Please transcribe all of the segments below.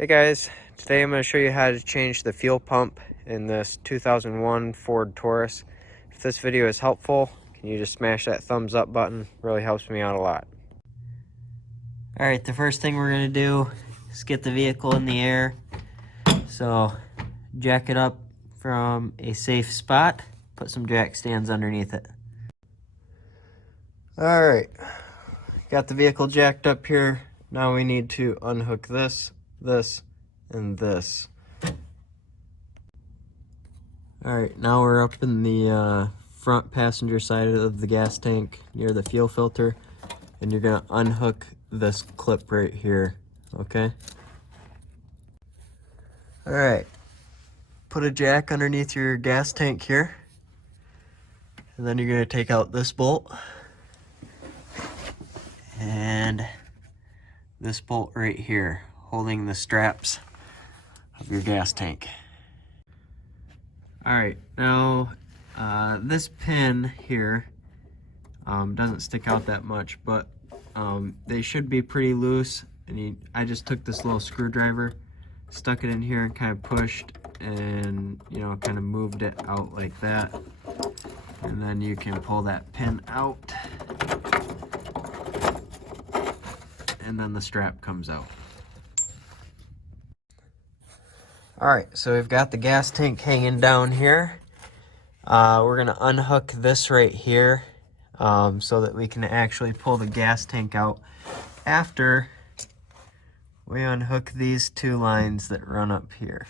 Hey guys, today I'm going to show you how to change the fuel pump in this 2001 Ford Taurus. If this video is helpful, can you just smash that thumbs up button? Really helps me out a lot. Alright, the first thing we're going to do is get the vehicle in the air. So jack it up from a safe spot, put some jack stands underneath it. Alright, got the vehicle jacked up here. Now we need to unhook this, and this. Alright, now we're up in the front passenger side of the gas tank near the fuel filter, and you're going to unhook this clip right here, okay? Alright, put a jack underneath your gas tank here, and then you're going to take out this bolt and this bolt right here, holding the straps of your gas tank. Alright, now this pin here doesn't stick out that much, but they should be pretty loose. And I just took this little screwdriver, stuck it in here and kind of pushed and, you know, kind of moved it out like that. And then you can pull that pin out, and then the strap comes out. Alright, so we've got the gas tank hanging down here. We're going to unhook this right here so that we can actually pull the gas tank out after we unhook these two lines that run up here.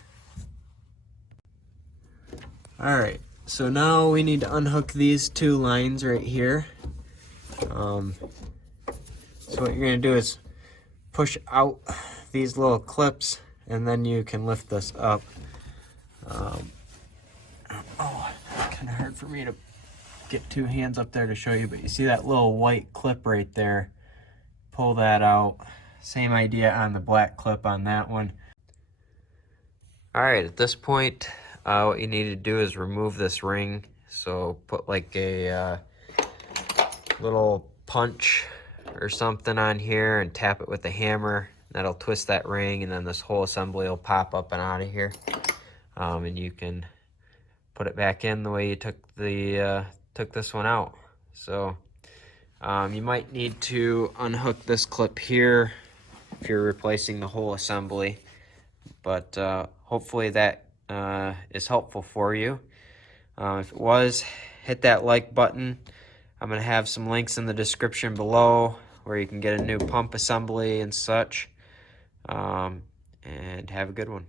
Alright, so now we need to unhook these two lines right here. So what you're going to do is push out these little clips, and then you can lift this up. Oh, it's kind of hard for me to get two hands up there to show you, but you see that little white clip right there? Pull that out. Same idea on the black clip on that one. Alright, at this point, what you need to do is remove this ring. So put like a little punch or something on here and tap it with a hammer. That'll twist that ring, and then this whole assembly will pop up and out of here. And you can put it back in the way you took this one out. So you might need to unhook this clip here if you're replacing the whole assembly. But hopefully that is helpful for you. If it was, hit that like button. I'm going to have some links in the description below where you can get a new pump assembly and such. And have a good one.